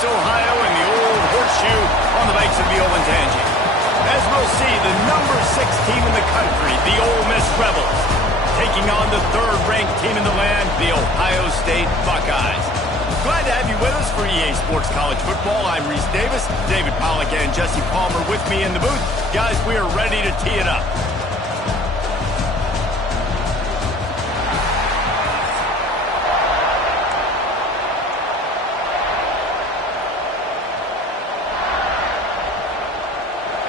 Ohio and the old horseshoe on the banks of the Olentangy. As we'll see, the number 6 team in the country, the Ole Miss Rebels, taking on the third-ranked team in the land, the Ohio State Buckeyes. Glad to have you with us for EA Sports College Football. I'm Reese Davis, David Pollack and Jesse Palmer with me in the booth. Guys, we are ready to tee it up.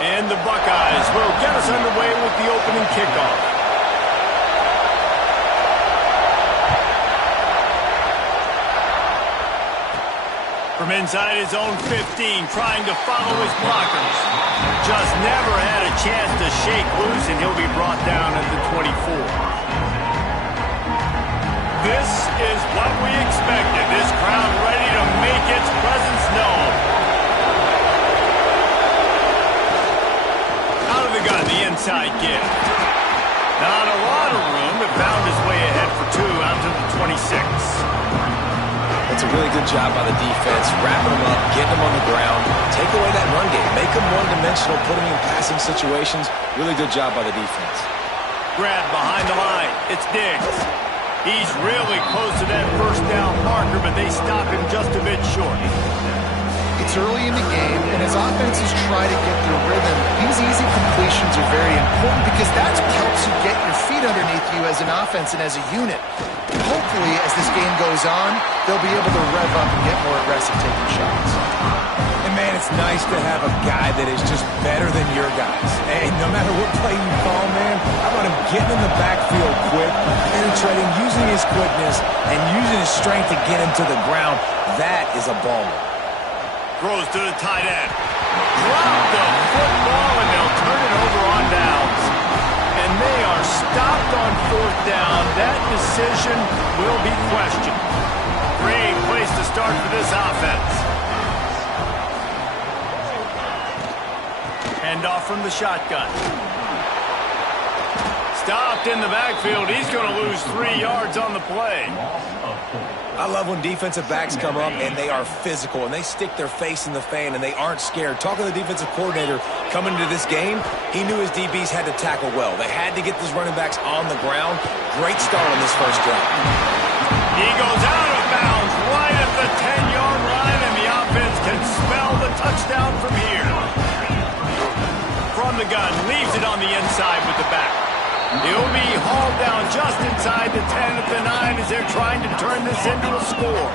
And the Buckeyes will get us underway with the opening kickoff. From inside his own 15, trying to follow his blockers. Just never had a chance to shake loose, and he'll be brought down at the 24. This is what we expected. This crowd ready to make its presence known. Gun, the inside give. Not a lot of room, but found his way ahead for 2 out to the 26. That's a really good job by the defense, wrapping them up, getting them on the ground, take away that run game, make them one-dimensional, put them in passing situations. Really good job by the defense. Grab behind the line. It's Diggs. He's really close to that first down marker, but they stop him just a bit short. It's early in the game, and as offenses try to get their rhythm, these easy completions are very important because that's what helps you get your feet underneath you as an offense and as a unit. Hopefully, as this game goes on, they'll be able to rev up and get more aggressive taking shots. And, man, it's nice to have a guy that is just better than your guys. And no matter what play you call, man, how about him getting in the backfield quick, penetrating, using his quickness, and using his strength to get him to the ground. That is a baller. Throws to the tight end. Drop the football, and they'll turn it over on downs. And they are stopped on 4th down. That decision will be questioned. Great place to start for this offense. Handoff from the shotgun. Stopped in the backfield. He's going to lose 3 yards on the play. I love when defensive backs come up and they are physical and they stick their face in the fan and they aren't scared. Talking to the defensive coordinator coming into this game, he knew his DBs had to tackle well. They had to get these running backs on the ground. Great start on this first drive. He goes out of bounds right at the 10-yard line, and the offense can smell the touchdown from here. From the gun, leaves it on the inside with the back. He'll be hauled down just inside the 10 at the 9 as they're trying to turn this into a score.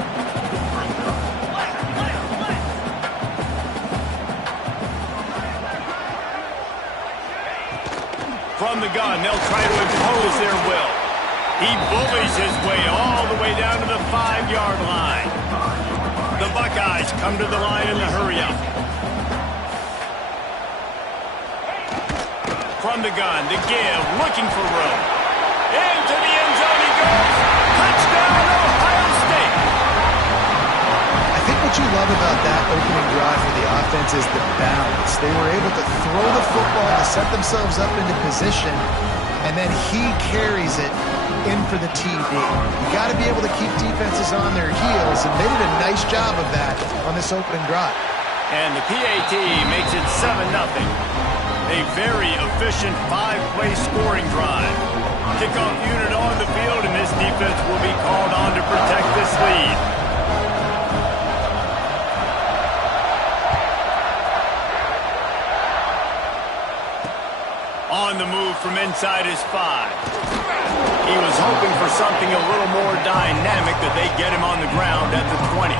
From the gun, they'll try to impose their will. He bullies his way all the way down to the 5-yard line. The Buckeyes come to the line in the hurry-up. From the gun, the give, looking for room. Into the end zone he goes. Touchdown, Ohio State. I think what you love about that opening drive for the offense is the balance. They were able to throw the football to set themselves up into position, and then he carries it in for the TD. You got to be able to keep defenses on their heels, and they did a nice job of that on this opening drive. And the PAT makes it 7-0. A very efficient 5-play scoring drive. Kickoff unit on the field, and this defense will be called on to protect this lead. On the move from inside his 5. He was hoping for something a little more dynamic, that they get him on the ground at the 20.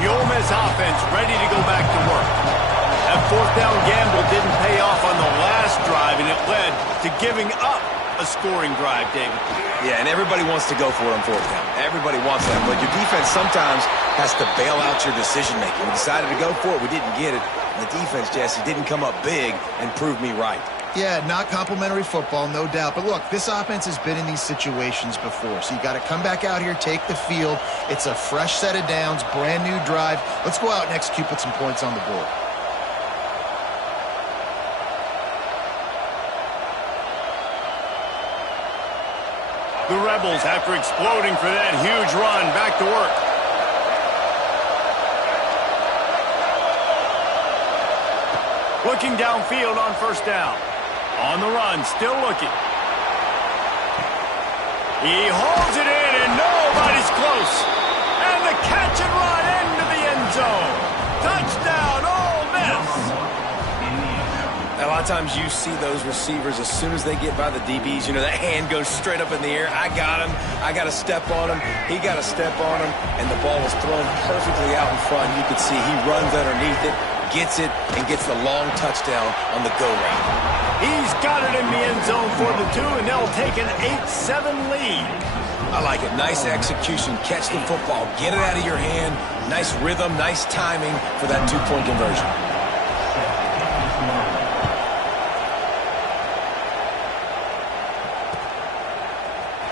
The Ole Miss offense ready to go back to work. That fourth down gamble didn't pay off on the last drive, and it led to giving up a scoring drive, David. Yeah, and everybody wants to go for it on fourth down. Everybody wants that, but your defense sometimes has to bail out your decision-making. We decided to go for it. We didn't get it. And the defense, Jesse, didn't come up big and prove me right. Yeah, not complimentary football, no doubt. But look, this offense has been in these situations before. So you got to come back out here, take the field. It's a fresh set of downs, brand new drive. Let's go out and execute, put some points on the board. The Rebels, after exploding for that huge run, back to work. Looking downfield on first down. On the run, still looking. He hauls it in, and nobody's close. And the catch and run into the end zone. Touchdown, Ole Miss. A lot of times you see those receivers, as soon as they get by the DBs, you know, that hand goes straight up in the air. I got him. I got to step on him. He got to step on him. And the ball was thrown perfectly out in front. You could see he runs underneath it, gets it, and gets the long touchdown on the go route. He's got it in the end zone for the 2, and they'll take an 8-7 lead. I like it. Nice execution. Catch the football. Get it out of your hand. Nice rhythm, nice timing for that 2-point conversion.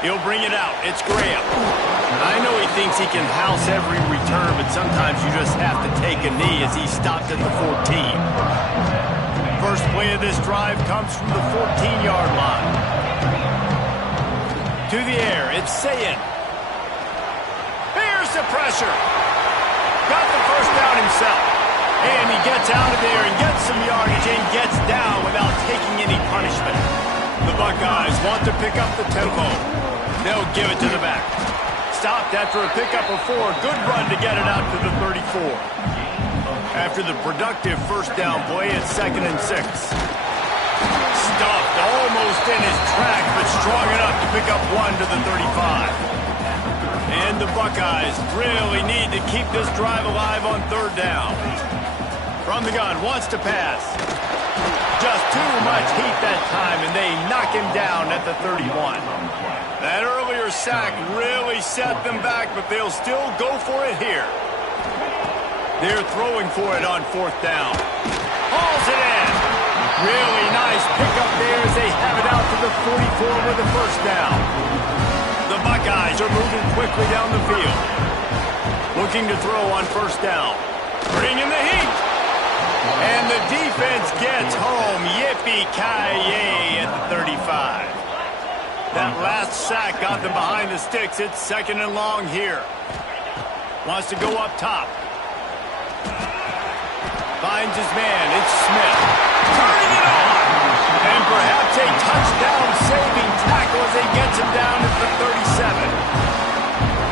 He'll bring it out. It's Graham. I know he thinks he can house every return, but sometimes you just have to take a knee as he stopped at the 14. First play of this drive comes from the 14-yard line. To the air, it's Sayin. Here's the pressure. Got the first down himself. And he gets out of there and gets some yardage and gets down without taking any punishment. The Buckeyes want to pick up the tempo. They'll give it to the back. Stopped after a pickup of 4. Good run to get it out to the 34. After the productive first down play, it's 2nd and 6. Stuffed almost in his track, but strong enough to pick up 1 to the 35. And the Buckeyes really need to keep this drive alive on 3rd down. From the gun, wants to pass. Just too much heat that time, and they knock him down at the 31. That earlier sack really set them back, but they'll still go for it here. They're throwing for it on 4th down. Hauls it in. Really nice pickup there as they have it out to the 44 with the first down. The Buckeyes are moving quickly down the field. Looking to throw on first down. Bringing the heat. And the defense gets home. Yippee-ki-yay at the 35. That last sack got them behind the sticks. It's 2nd and long here. Wants to go up top. Finds his man. It's Smith. Turning it on. And perhaps a touchdown-saving tackle as he gets him down at the 37.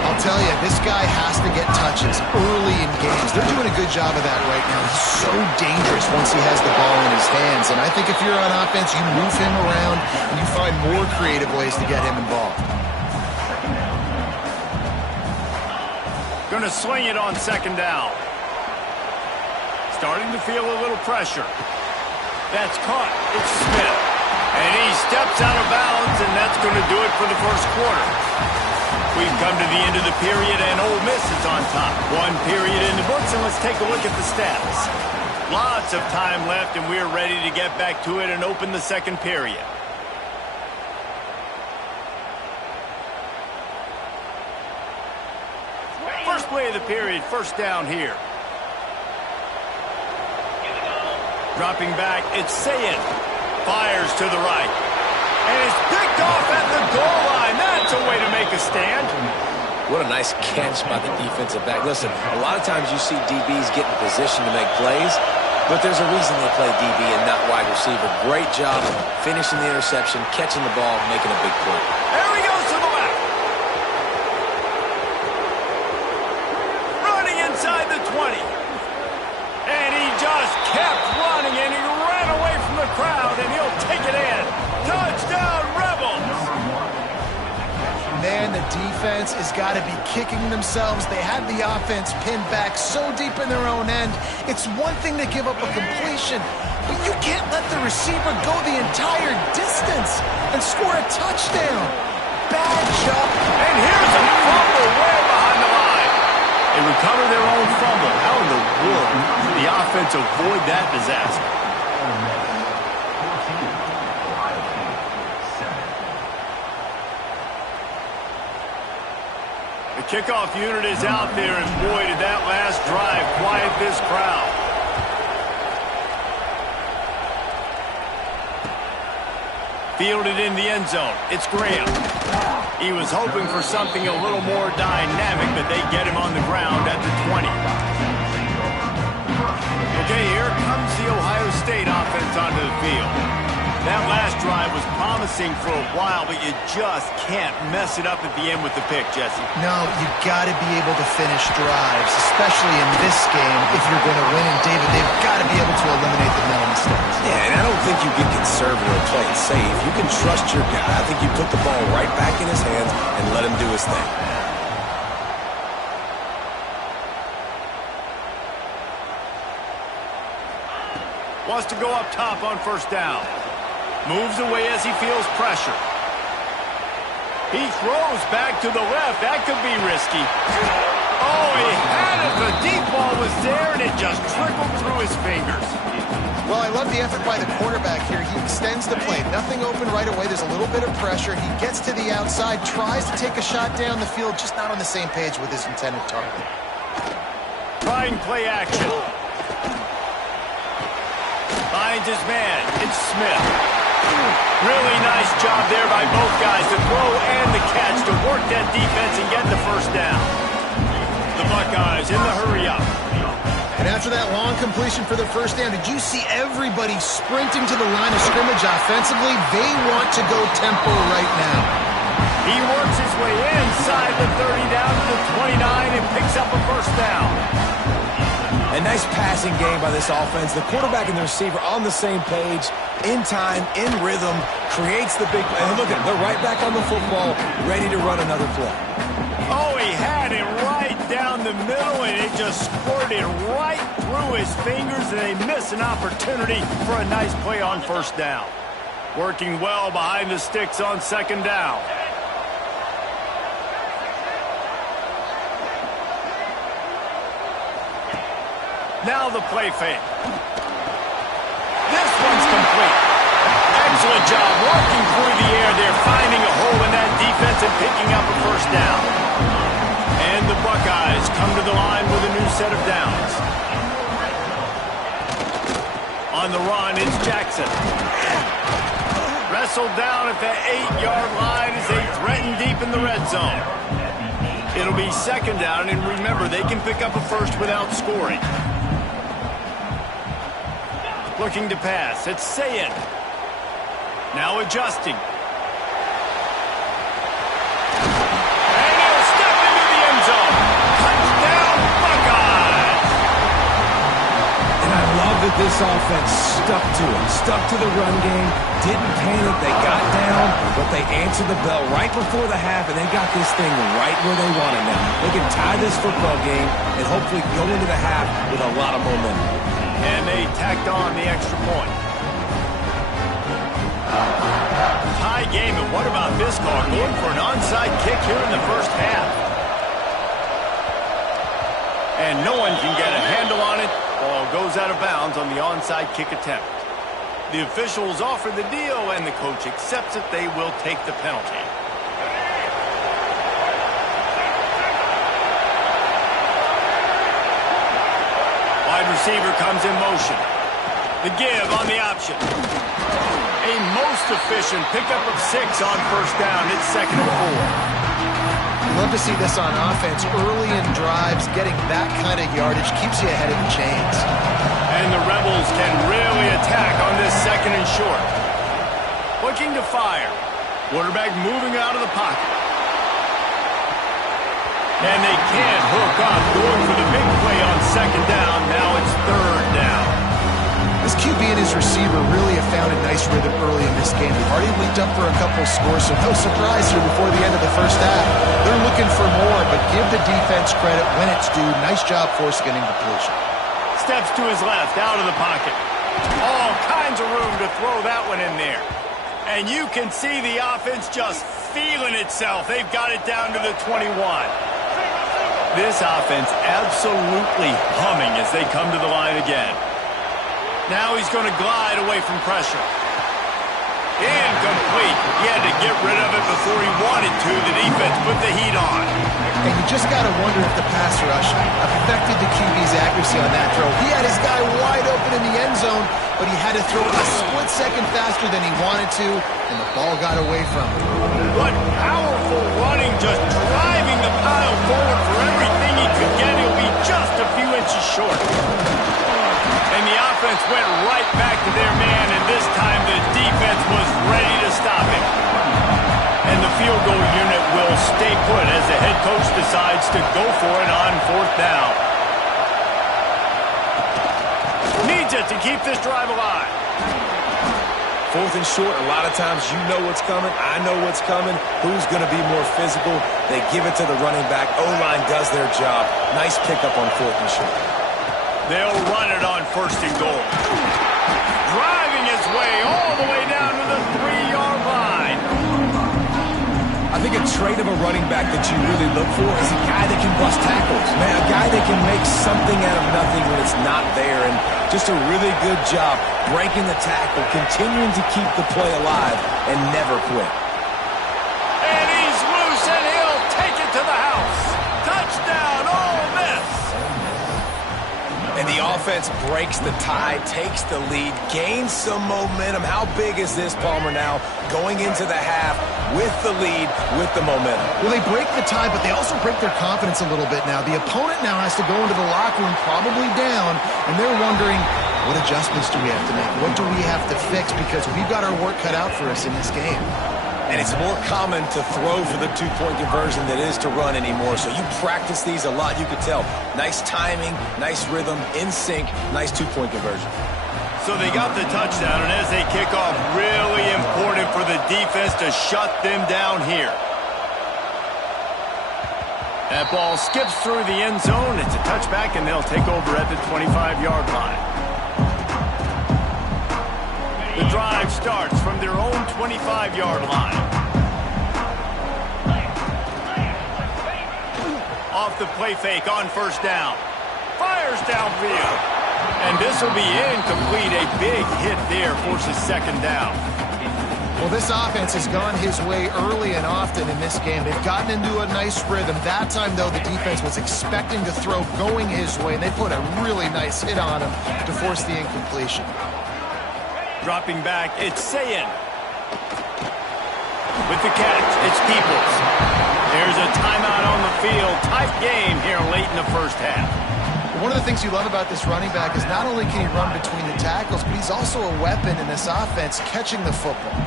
I'll tell you, this guy has to get touches early in games. They're doing a good job of that right now. He's so dangerous once he has the ball in his hands. And I think if you're on offense, you move him around and you find more creative ways to get him involved. Going to swing it on 2nd down. Starting to feel a little pressure. That's caught. It's Smith. And he steps out of bounds, and that's going to do it for the first quarter. We've come to the end of the period, and Ole Miss is on top. 1 period in the books, and let's take a look at the stats. Lots of time left, and we're ready to get back to it and open the 2nd period. First play of the period, first down here. Dropping back, it's Sayin. Fires to the right. And it's picked off at the goal line. That's a way to make a stand. What a nice catch by the defensive back. Listen, a lot of times you see DBs get in position to make plays, but there's a reason they play DB and not wide receiver. Great job finishing the interception, catching the ball, making a big play. There he goes to the left. Running inside the 20. And he just kept running, and he ran away from the crowd, and he'll take it in. Touchdown, Rebels! Man, and the defense has got to be kicking themselves. They had the offense pinned back so deep in their own end. It's one thing to give up a completion, but you can't let the receiver go the entire distance and score a touchdown. Bad job. And here's a fumble way behind the line. They recover their own fumble. How in the world did the offense avoid that disaster? The kickoff unit is out there, and boy, did that last drive quiet this crowd. Fielded in the end zone. It's Graham. He was hoping for something a little more dynamic, but they get him on the ground at the 20. Okay, here comes the Ohio State offense onto the field. That last drive was promising for a while, but you just can't mess it up at the end with the pick, Jesse. No, you got to be able to finish drives, especially in this game if you're going to win. And David, they've got to be able to eliminate the mental mistakes. Yeah, and I don't think you get conservative or play it safe. You can trust your guy. I think you put the ball right back in his hands and let him do his thing. Wants to go up top on first down. Moves away as he feels pressure. He throws back to the left. That could be risky. Oh, he had it. The deep ball was there, and it just trickled through his fingers. Well, I love the effort by the quarterback here. He extends the play. Nothing open right away. There's a little bit of pressure. He gets to the outside, tries to take a shot down the field, just not on the same page with his intended target. Trying play action. Finds his man. It's Smith. Really nice job there by both guys, the throw and the catch, to work that defense and get the first down. The Buckeyes in the hurry-up. And after that long completion for the first down, did you see everybody sprinting to the line of scrimmage offensively? They want to go tempo right now. He works his way inside the 30 down to the 29 and picks up a first down. A nice passing game by this offense. The quarterback and the receiver on the same page, in time, in rhythm, creates the big play. And look at them, they're right back on the football, ready to run another play. Oh, he had it right down the middle, and it just squirted right through his fingers, and they miss an opportunity for a nice play on first down. Working well behind the sticks on second down. Now the play fake. This one's complete. Excellent job working through the air there, finding a hole in that defense and picking up a first down. And the Buckeyes come to the line with a new set of downs. On the run, it's Jackson. Wrestled down at the 8-yard line as they threaten deep in the red zone. It'll be second down, and remember, they can pick up a first without scoring. Looking to pass. It's Sayin. Now adjusting. And he'll step into the end zone. Touchdown, Buckeyes! And I love that this offense stuck to it, stuck to the run game, didn't panic, they got down, but they answered the bell right before the half, and they got this thing right where they want it now. They can tie this football game and hopefully go into the half with a lot of momentum. And they tacked on the extra point. Tie game, and what about this call? Going for an onside kick here in the first half. And no one can get a handle on it. Ball goes out of bounds on the onside kick attempt. The officials offer the deal, and the coach accepts it. They will take the penalty. Wide receiver comes in motion. The give on the option. A most efficient pickup of 6 on first down. It's second and 4. Love to see this on offense. Early in drives, getting that kind of yardage keeps you ahead of the chains. And the Rebels can really attack on this second and short. Looking to fire. Quarterback moving out of the pocket. And they can't hook up, going for the big play on second down. Now it's third down. This QB in his Chiefs receiver really have found a nice rhythm early in this game. They've already linked up for a couple scores, so no surprise here before the end of the first half. They're looking for more, but give the defense credit when it's due. Nice job forcing an incompletion. Steps to his left, out of the pocket. All kinds of room to throw that one in there. And you can see the offense just feeling itself. They've got it down to the 21. This offense absolutely humming as they come to the line again. Now he's going to glide away from pressure. Incomplete. He had to get rid of it before he wanted to. The defense put the heat on. And you just got to wonder if the pass rush affected the QB's accuracy on that throw. He had his guy wide open in the end zone, but he had to throw a split second faster than he wanted to, and the ball got away from him. What powerful running, just driving the pile forward for everything he could get. He'll be just a few inches short. And the offense went right back to their man, and this time the defense was ready to stop him. And the field goal unit will stay put as the head coach decides to go for it on fourth down. Needs it to keep this drive alive. Fourth and short, a lot of times you know what's coming. I know what's coming. Who's going to be more physical? They give it to the running back. O-line does their job. Nice pickup on fourth and short. They'll run it on first and goal. Driving his way all the way down to the 3-yard line. I think a trait of a running back that you really look for is a guy that can bust tackles. Man, a guy that can make something out of nothing when it's not there. And just a really good job breaking the tackle, continuing to keep the play alive, and never quit. And he's loose, and he'll take it to the house. Touchdown, Ole Miss. And the offense breaks the tie, takes the lead, gains some momentum. How big is this, Palmer, now? Going into the half with the lead, with the momentum. Well, they break the tie, but they also break their confidence a little bit now. The opponent now has to go into the locker room probably down, and they're wondering, what adjustments do we have to make? What do we have to fix? Because we've got our work cut out for us in this game. And it's more common to throw for the two-point conversion than it is to run anymore. So you practice these a lot. You can tell. Nice timing, nice rhythm, in sync, nice two-point conversion. So they got the touchdown, and as they kick off, really important for the defense to shut them down here. That ball skips through the end zone. It's a touchback, and they'll take over at the 25-yard line. The drive starts from their own 25-yard line. Off the play fake on first down. Fires downfield. And this will be incomplete. A big hit there forces second down. Well, this offense has gone his way early and often in this game. They've gotten into a nice rhythm. That time, though, the defense was expecting to throw going his way, and they put a really nice hit on him to force the incompletion. Dropping back, it's Sayin. With the catch, it's Peoples. There's a timeout on the field. Tight game here late in the first half. One of the things you love about this running back is not only can he run between the tackles, but he's also a weapon in this offense catching the football.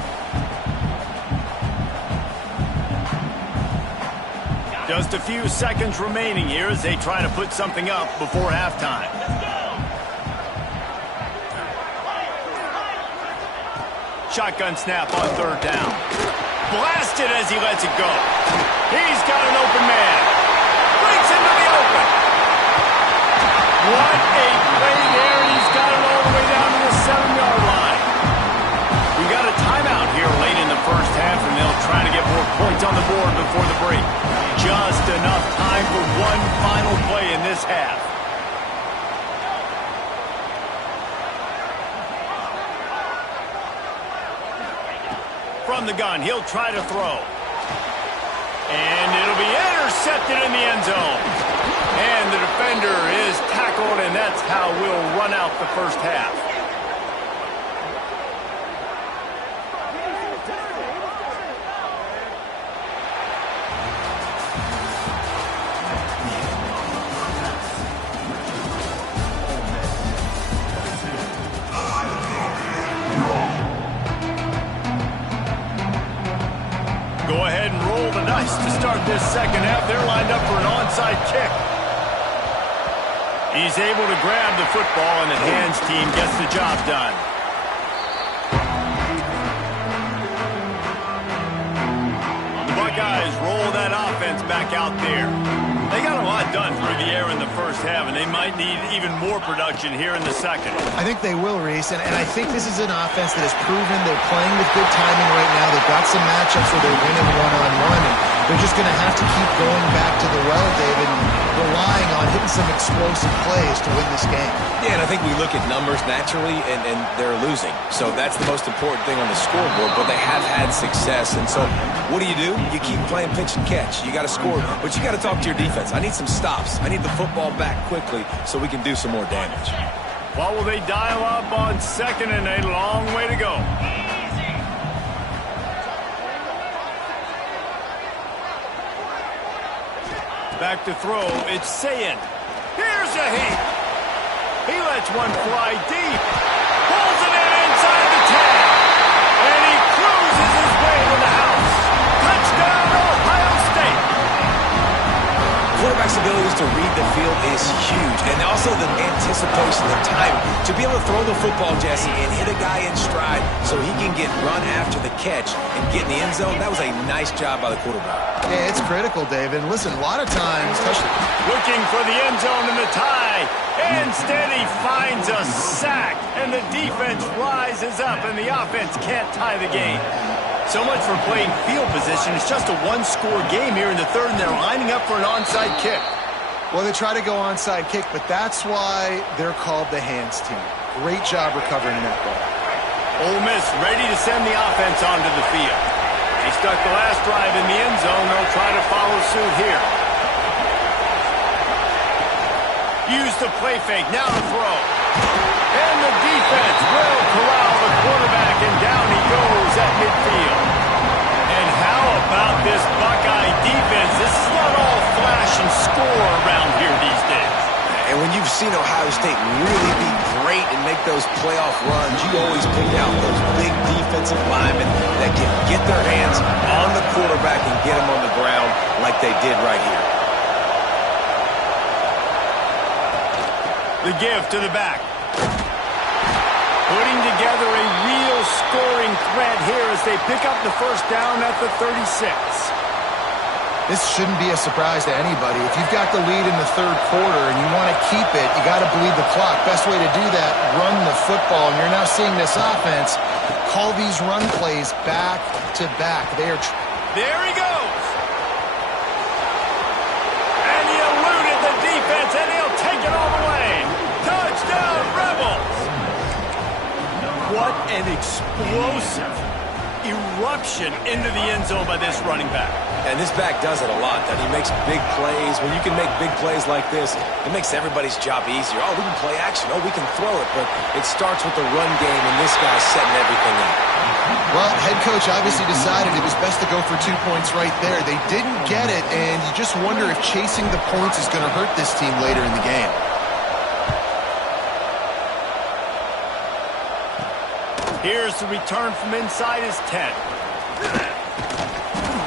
Just a few seconds remaining here as they try to put something up before halftime. Shotgun snap on third down. Blasted as he lets it go. He's got an open man. Breaks into the open. What a play there. He's got it all the way down to the 7-yard line. We got a timeout here late in the first half, and they'll try to get more points on the board before the break. Just enough time for one final play in this half. From the gun, he'll try to throw. And it'll be intercepted in the end zone. And the defender is tackled, and that's how we'll run out the first half. Go ahead and roll the dice to start this second half. They're lined up for an onside kick. He's able to grab the football, and the hands team gets the job done. back out there. They got a lot done through the air in the first half, and they might need even more production here in the second. I think they will, Reese, and I think this is an offense that has proven they're playing with good timing right now. They've got some matchups where they're winning one-on-one, and they're just going to have to keep going back to the well, David, and relying on hitting some explosive plays to win this game. Yeah, and I think we look at numbers naturally, and they're losing. So that's the most important thing on the scoreboard, but they have had success. And so what do? You keep playing pitch and catch. You got to score, but you got to talk to your defense. I need some stops. I need the football back quickly so we can do some more damage. What will they dial up on second and a long way to go? Back to throw, it's Sayin. Here's a heat. He lets one fly deep. Pulls it in inside the 10. And he cruises his way to the house. Touchdown, Ohio State. Quarterback's abilities to read the field is huge. And also the anticipation, the time. To be able to throw the football, Jesse, and hit a guy in stride so he can get run after the catch and get in the end zone, that was a nice job by the quarterback. Yeah, it's critical, David. Listen, a lot of times, looking for the end zone and the tie. Instead, he finds a sack, and the defense rises up, and the offense can't tie the game. So much for playing field position. It's just a one-score game here in the third, and they're lining up for an onside kick. Well, they try to go onside kick, but that's why they're called the hands team. Great job recovering that ball. Ole Miss ready to send the offense onto the field. He stuck the last drive in the end zone. They'll try to follow suit here. Use the play fake. Now to throw. And the defense will corral the quarterback, and down he goes at midfield. And how about this Buckeye defense? This is not all flash and score around here these days. And when you've seen Ohio State really be great and make those playoff runs, you always pick out those big defensive linemen that can get their hands on the quarterback and get him on the ground like they did right here. The give to the back. Putting together a real scoring threat here as they pick up the first down at the 36. This shouldn't be a surprise to anybody. If you've got the lead in the third quarter and you want to keep it, you got to bleed the clock. Best way to do that, run the football. And you're now seeing this offense call these run plays back to back. There he goes. And he eluded the defense, and he'll take it all the way. Touchdown, Rebels. What an explosive eruption into the end zone by this running back. And this back does it a lot. That he makes big plays. When you can make big plays like this, it makes everybody's job easier. Oh, we can play action. Oh, we can throw it. But it starts with the run game, and this guy's setting everything up. Well, head coach obviously decided it was best to go for 2 points right there. They didn't get it, and you just wonder if chasing the points is going to hurt this team later in the game. Here's the return from inside his 10.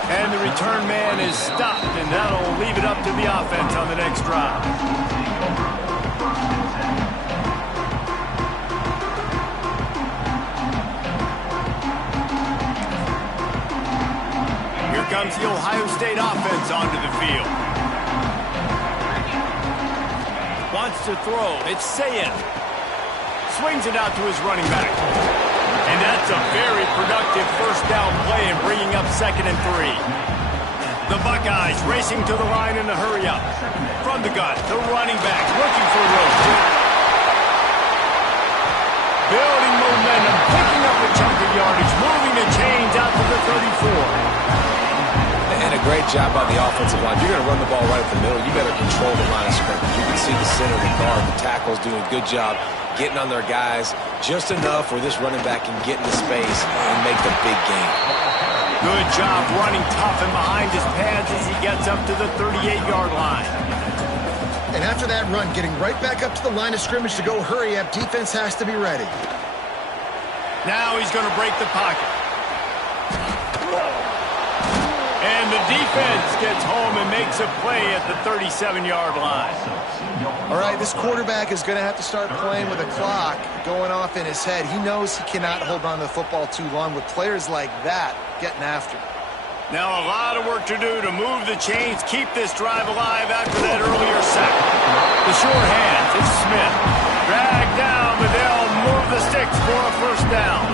And the return man is stopped, and that'll leave it up to the offense on the next drive. Here comes the Ohio State offense onto the field. Wants to throw. It's Sayin. Swings it out to his running back. And that's a very productive first down play and bringing up 2nd and 3. The Buckeyes racing to the line in a hurry up. From the gun, the running back looking for Rose. Building momentum, picking up a chunk of yardage, moving the chains out to the 34. And a great job by the offensive line. You're going to run the ball right up the middle. You better control the line of scrimmage. You can see the center, the guard, the tackles doing a good job getting on their guys just enough where this running back can get into space and make the big game. Good job running tough and behind his pads as he gets up to the 38-yard line. And after that run, getting right back up to the line of scrimmage to go hurry up, defense has to be ready. Now he's going to break the pocket. And the defense gets home and makes a play at the 37-yard line. All right, this quarterback is going to have to start playing with a clock going off in his head. He knows he cannot hold on to the football too long with players like that getting after. Now a lot of work to do to move the chains, keep this drive alive after that earlier sack. The sure hands, it's Smith. Dragged down, but they'll move the sticks for a first down.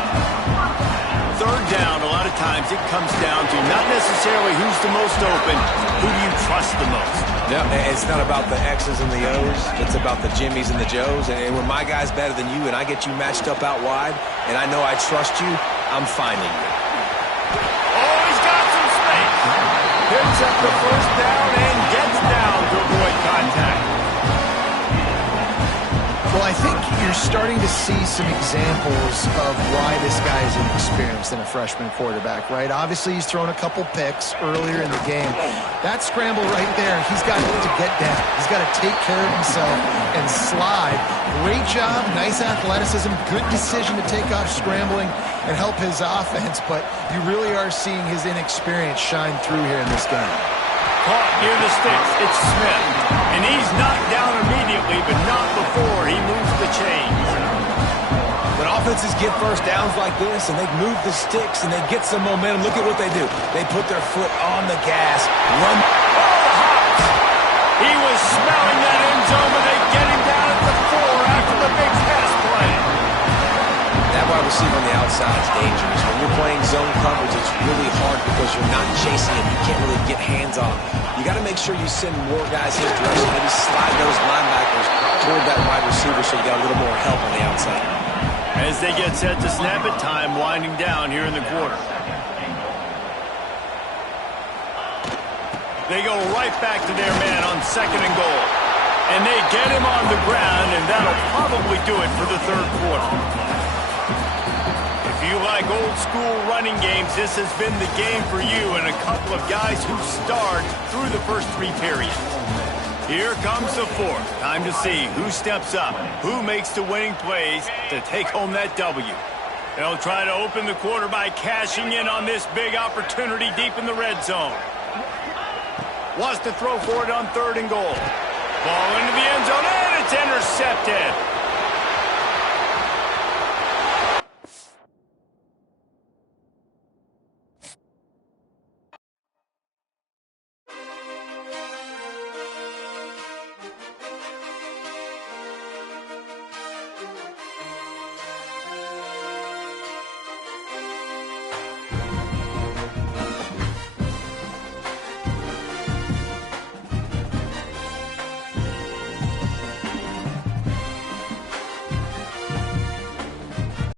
Third down, a lot of times it comes down to not necessarily who's the most open, who do you trust the most? Yeah, it's not about the X's and the O's. It's about the Jimmies and the Joes. And when my guy's better than you and I get you matched up out wide and I know I trust you, I'm finding you. Oh, he's got some space. Picks up the first down and gets down to avoid contact. Well, I think you're starting to see some examples of why this guy is inexperienced in a freshman quarterback, right? Obviously, he's thrown a couple picks earlier in the game. That scramble right there, he's got to get down. He's got to take care of himself and slide. Great job, nice athleticism, good decision to take off scrambling and help his offense, but you really are seeing his inexperience shine through here in this game. Caught near the sticks, it's Smith. And he's knocked down immediately, but not before he moves the chains. When offenses get first downs like this and they move the sticks and they get some momentum, look at what they do. They put their foot on the gas, run. Oh, the hops! He was smelling that end zone, but they get him down at the 4 after the big pass play. That wide receiver on the outside is dangerous. When you're playing zone coverage, it's really hard because you're not chasing him. You can't really get hands on him. You got to make sure you send more guys his direction. Maybe slide those linebackers toward that wide receiver so you got a little more help on the outside. As they get set to snap it, time winding down here in the quarter. They go right back to their man on 2nd and goal. And they get him on the ground, and that'll probably do it for the third quarter. If you like old-school running games, this has been the game for you and a couple of guys who starred through the first 3 periods. Here comes the 4th. Time to see who steps up, who makes the winning plays to take home that W. They'll try to open the quarter by cashing in on this big opportunity deep in the red zone. Wants to throw for it on 3rd and goal. Ball into the end zone, and it's intercepted.